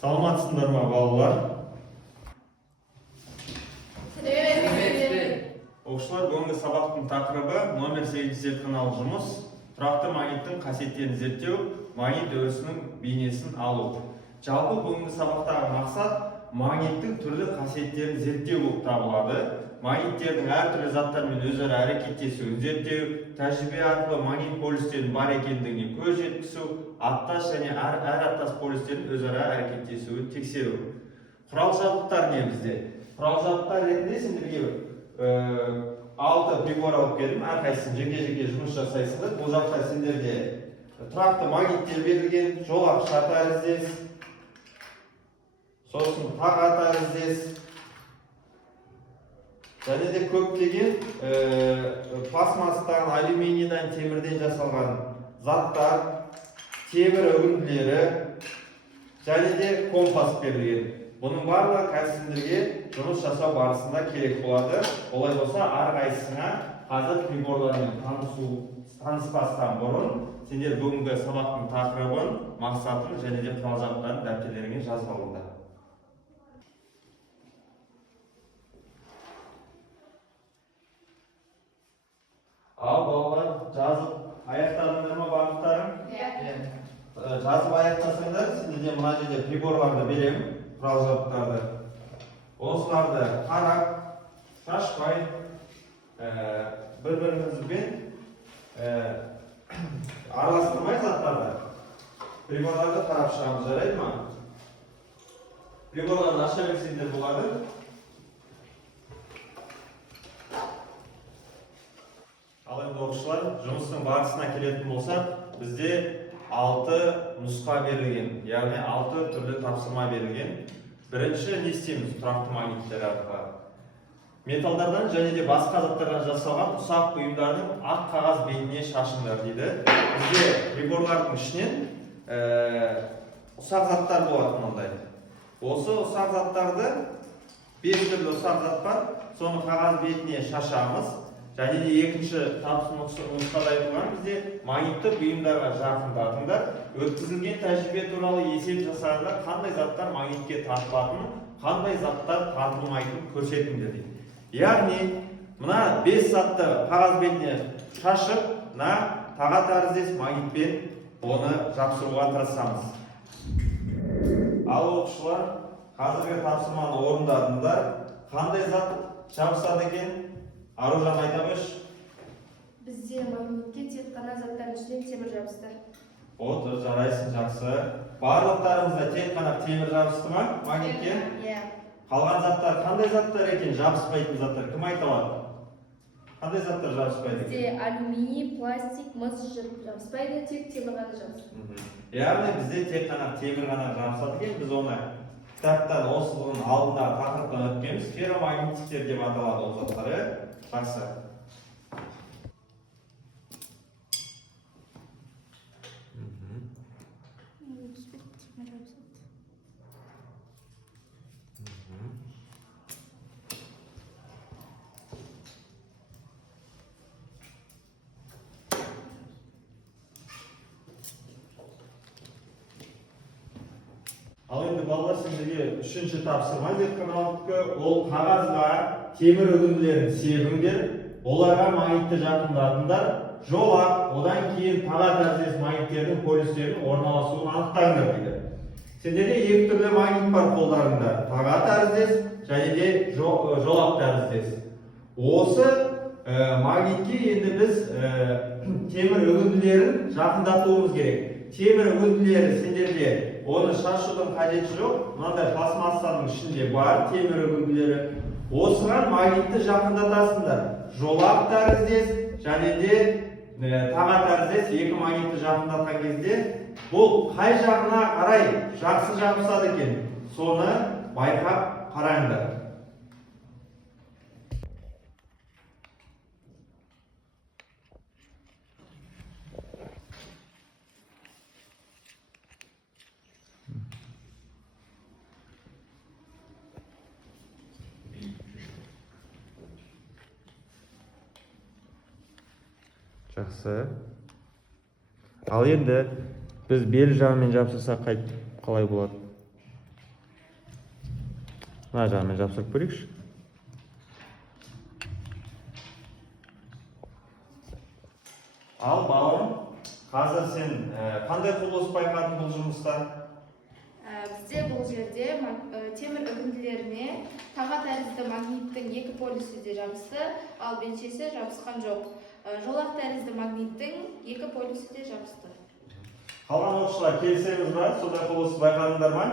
Саламатсыңдар ма балалар? Оқушылар, бүгінгі сабақтың тақырыбы номер 8 зертханалық жұмыс. Тұрақты магниттің қасиеттерін зерттеу, магнит өрісінің бейнесін алу. Жалпы бүгінгі сабақтағы мақсат магниттің түрлі қасиеттерін зерттеу болып табылады. Магниттердің әртүрлі заттармен өзара әрекеттесуін зерттеу, тәжірибе арқылы магнит полюстерінің бар екендігіне көз жеткізу, аттас және әр аттас полюстердің өзара әрекеттесуін тексеру. Құрал жабдықтар не бізде? Құрал жабдықтар ретінде сендерге 6 прибор алып келдім. Әрқайсысын жеке-жеке жұмыс жасайсыңдар. Бұл жақта сендерде тұрақты магниттер берілген, жолақ шатар іздес, сосын тағатар іздес, және де көптеген пластмастан, алюминийдан, темірден жасалған заттар, темір үгінділері және де компас берілген. Бұның барлығы кәсіпкерлерге жұмыс жасау барысында керек болады. Олай болса, әрқайсысына қазір приборлармен таныспастан бұрын сендер бүгінгі сабақтың тақырыбын, мақсатын және де құрал жабдықтарын дәптерлеріңе жазып алыңдар. Ал балалар, жазып аяқтадыңдар ма барлықтарың? Жазып аяқтасаңдар, сендерге мына жерде приборларды беремін, құрал жабдықтарды. Осыларды қарап, шашпай, бір-бірімізбен араластырмай заттарды. Приборларды қарап шығамыз, жарайды ма? Приборларды аша берсеңдер болады. Ал енді оқушылар, жұмыстың барысына келетін болсақ, бізде 6 нұсқа берілген, яғни 6 түрлі тапсырма берілген. Бірінші не істейміз тұрақты магниттер арқылы? Металдардан және де басқа заттардан жасалған ұсақ бұйымдардың ақ қағаз бетіне шашыңдар дейді. Бізде приборлардың ішінен ұсақ заттар болады мынандай. Осы ұсақ заттарды 5 түрлі ұсақ зат бар, соны қағаз бетіне шашамыз. Және де екінші нұсқада айтылған бізде магнитті бұйымдарға жақындатыңдар. Өткізілген тәжірибе туралы есеп жасағанда қандай заттар магнитке тартылатынын, қандай заттар тартылмайтынын көрсетіңдер дейді. Яғни, мына 5 затты қағаз бетіне шашып, мына тағат тәріздес магнитпен оны жапсыруға тырысамыз. Ал оқушылар, қазіргі тапсырманы орындадыңдар. Қандай зат жабысады екен? Аружан айта қойшы. Бізде магнитке тек қана заттардың ішінен темір жабысты. Отыр, жарайсың, жақсы. Барлықтарыңызда тек қана темір жабысты ма магнитке? Иә. Қалған заттар қандай заттар екен? Жабыспайтын заттар кім айта алады? Қандай заттар жабыспайды екен? Бізде алюминий, пластик, мыс жабыспайды, тек темір ғана жабысты. Яғни бізде тек қана темір ғана жабысады екен. Біз оны кітаптан осының алдындағы тақырыптан өткенбіз. Ферромагниттер деп аталады ол заттар. Жақсы. Ал енді балалар, сендерге үшінші тапсырма зертханалыққа, ол қағазға темір үгінділерін себіңдер, оларға магнитті жақындатыңдар, жолақ, одан кейін тағат тәріздес магниттердің полюстерінің орналасуын анықтаңдар дейді. Сендерде 2 түрлі магнит бар қолдарында, тағат тәріздес және де жолақ тәріздес. Осы магнитке енді біз темір үгінділерін жақындатуымыз керек. Темір үгінділері сендерде оны шашудың қажеті жоқ. Мынандай пластмассаның ішінде бар темір үгінділері. Осыған магнитті жақындатасыңдар. Жолақ тәріздес және де тағат тәріздес 2 магнитті жақындатқан кезде бұл қай жағына қарай жақсы жабысады екен, соны байқап қараңдар. Жақсы. Ал енді біз бел жағымен жабысақ қалай болады? Мына жағымен жапсырып көрейікші. Ал балым, қазір сен қандай құбылыс байқадың бұл жұмыста? Бізде бұл жерде темір үгінділеріне таға тәрізді магниттің екі полюсі де жабысты, ал белшесі жабысқан жоқ. Жолақ тәрізді магниттің екі полюсі де жабысты. Қалған оқушылар келісеміз ба? Сондай құбылыс байқадыңдар ма?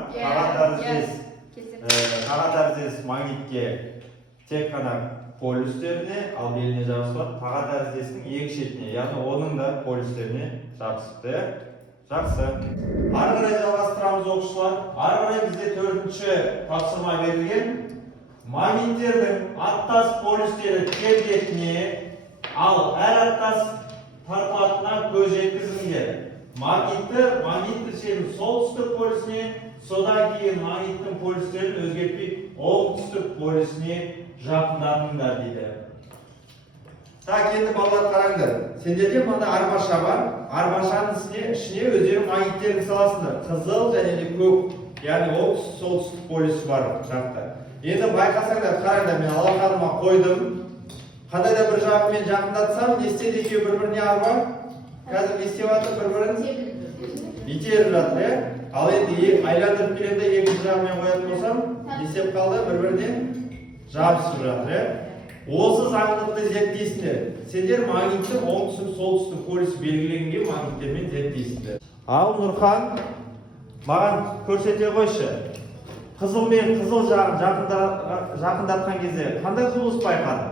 Таға тәріздес магнитке тек қана полюстеріне, ал беліне жабысып, таға тәріздестің екі шетіне, яғни оның да полюстеріне жабысыпты. Жақсы. Ары қарай жалғастырамыз оқушылар. Ары қарай бізде төртінші тапсырма берілген. Магниттердің аттас полюстері тер бетіне, ал әр аттас тартылатынына көз жеткізіңдер. Магниттік желім солтүстік полюсіне, содан кейін магниттің полюстерін өзгертпей оңтүстік полюсіне жақындатыңдар дейді. Так, енді балалар қараңдар. Сендерде мында арбаша бар. Арбашаның ішіне өздерің магниттерін саласыңдар. Қызыл және де көк, яғни оңтүстік солтүстік полюсі бар жақта. Енді байқасаңдар, қараңдар, мен алақаныма қойдым. Қандай да бір жағымен жақындатсам, не істеді екеуі бір-біріне арба? Қазір не істеп жатыр бір-бірін? Итеріп жатыр, ал енді айландырып келемде екінші жағымен қоятын болсам, не істеп қалды? Бір-біріне жабысып жатыр. Осы заңдылықты зерттейсіңдер. Сендер магниттің оңтүстік-солтүстік полюсі белгіленген магниттермен зерттейсіңдер. Ал Нұрхан, маған көрсете қойшы. Қызыл мен қызыл жағын жақындатқан кезде қандай құбылыс байқадың?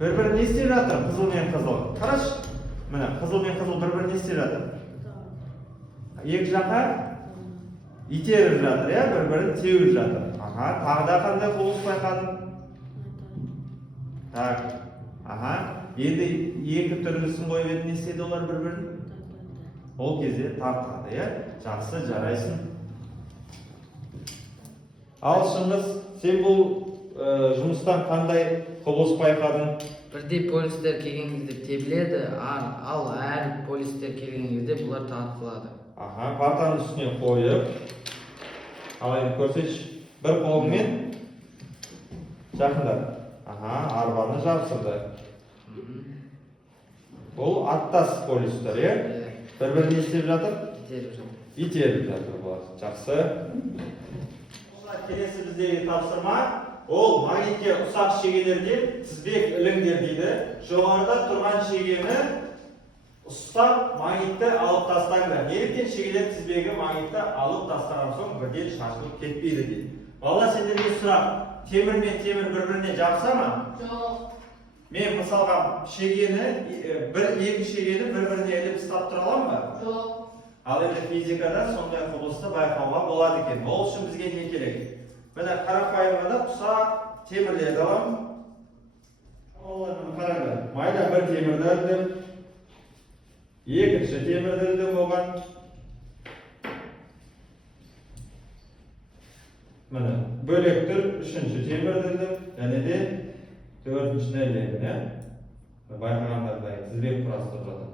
Бір-бірін не істеп жатыр? Қызыл мен қызыл. Қарашы. Міне, қызыл мен қызыл бір-бірін не істеп жатыр? Екі жаққа итеріп жатыр, бір-бірін теуіп жатыр. Тағы да қандай құбылыс байқадың? Так, енді екі түрлісін қойып еді, не істеді олар бір-бірін? Ол кезде тартады, жақсы, жарайсың. Ал Шыңғыс, сен бұл жұмыстан қандай құбылыс байқадың? Бірдей полюстер келген кезде тебіледі, ал әр полюстер келген кезде бұлар тартылады. Партаның үстіне қойып, ал енді көрсетші, бір қолыңмен жақындап. Арбаны жабысырды. Бұл аттас полюстер, бір-бірін істеп жатыр? Итеріп жатыр бұлар. Жақсы. Келесі біздегі тапсырма, ол магнитке ұсақ шегелерден тізбек іліңдер дейді. Жоғарыда тұрған шегені ұстап магнитті алып тастаңдар. Неліктен шегелер тізбегі магнитті алып тастаған соң бірден шашылып кетпейді дейді. Балалар, сендерге сұрақ, темір мен темір бір-біріне жабыса ма? Жоқ. Мен мысалға екі шегені бір-біріне іліп ұстап тұра аламын ба? Жоқ. Ал енді физикада сондай құбылысты байқауға болады екен. Ол үшін бізге не керек? Міне қарапайым ғана ұсақ темірлерді аламын. Қараңдар, майда бір темірді ілдім, екінші темірді ілдім оған. Міне, бөлектір, үшінші темірді ілдім, және де төртіншіне ілдім. Байқағандардай тізбек құрастырып жатыр.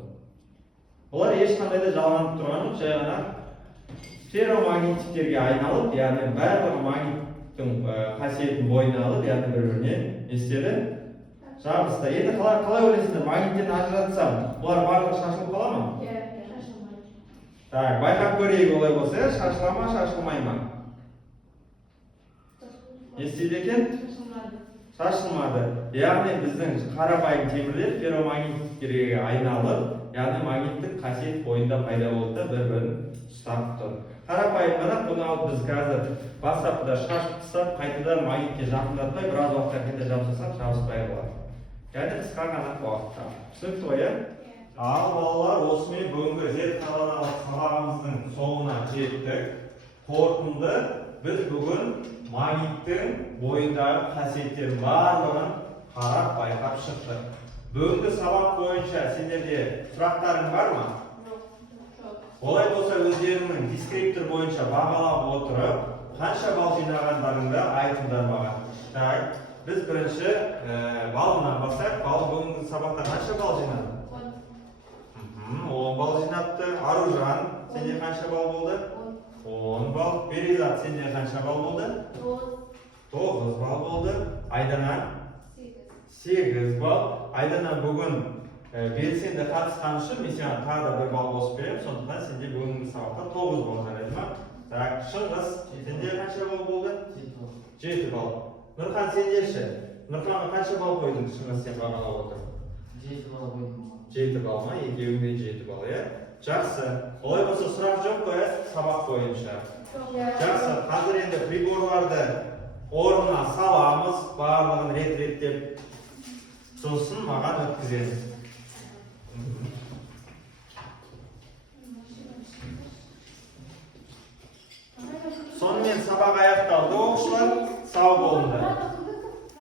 Олар ешқандай да жалғанып тұрған жоқ, жай ғана ферромагнитиктерге айналып, яғни барлығы магниттің қасиетін бойына алып, яғни бір-біріне істеді, жабысты. Енді қалай ойлайсыңдар, магниттен ажыратсам, бұлар барлығы шашылып қала ма? Шашылмайды. Так, байқап көрейік олай болса, шашыла ма, шашылмай ма? Не істейді екен? Шашылмады. Яғни біздің қарапайым темірлер ферромагнитиктерге айналып, яғни магниттік қасиет бойында пайда болды да бір-бірін ұстап тұр. Қарапайым ғана бұны алып біз қазір бастапқыда шашып тастап, қайтадан магнитке жақындатпай, біраз уақытта қайта жабысақ, жабыспай қалады. Яғни қысқа ғана уақытта. Түсінікті ғой, Ал балалар, осымен бүгінгі зертханалық сабағымыздың соңына жеттік. Қорытынды біз бүгін магниттің бойындағы қасиеттерін барлығын қарап байқап шықтық. Бүгінгі сабақ бойынша сендерде сұрақтарың бар ма? Олай болса өздерінің дискриптор бойынша бағалап отырып, қанша балл жинағандарыңды айтыңдар маған. Так, біз бірінші балынан бастайық. Бал бүгінгі сабақта қанша балл жинады? 10 балл жинапты. Аружан, сенде қанша балл болды? 10 балл. Бериза Мурат, сенде қанша балл болды? 9 балл болды. Айдана 8 балл. Айдана бүгін белсенді қатысқан үшін мен саған тағы да 1 балл қосып беремін. Сондықтан сенде бүгінгі сабақта 9 балл жарайды ма? Так, Шыңғыс, сенде қанша балл болды? 7 балл. Нұрхан, сенде ше? Нұрханға қанша балл қойдың? Шыңғыс сен бағалап отыр. 7 балл қойдым. 7 балл ма? Екеуіңде 7 балл, иә? Жақсы. Олай болса сұрақ жоқ қой, сабақ бойынша. Жақсы. Қазір енді приборларды орнына саламыз, барлығын рет-реттеп. Сосын маған өткіземіз.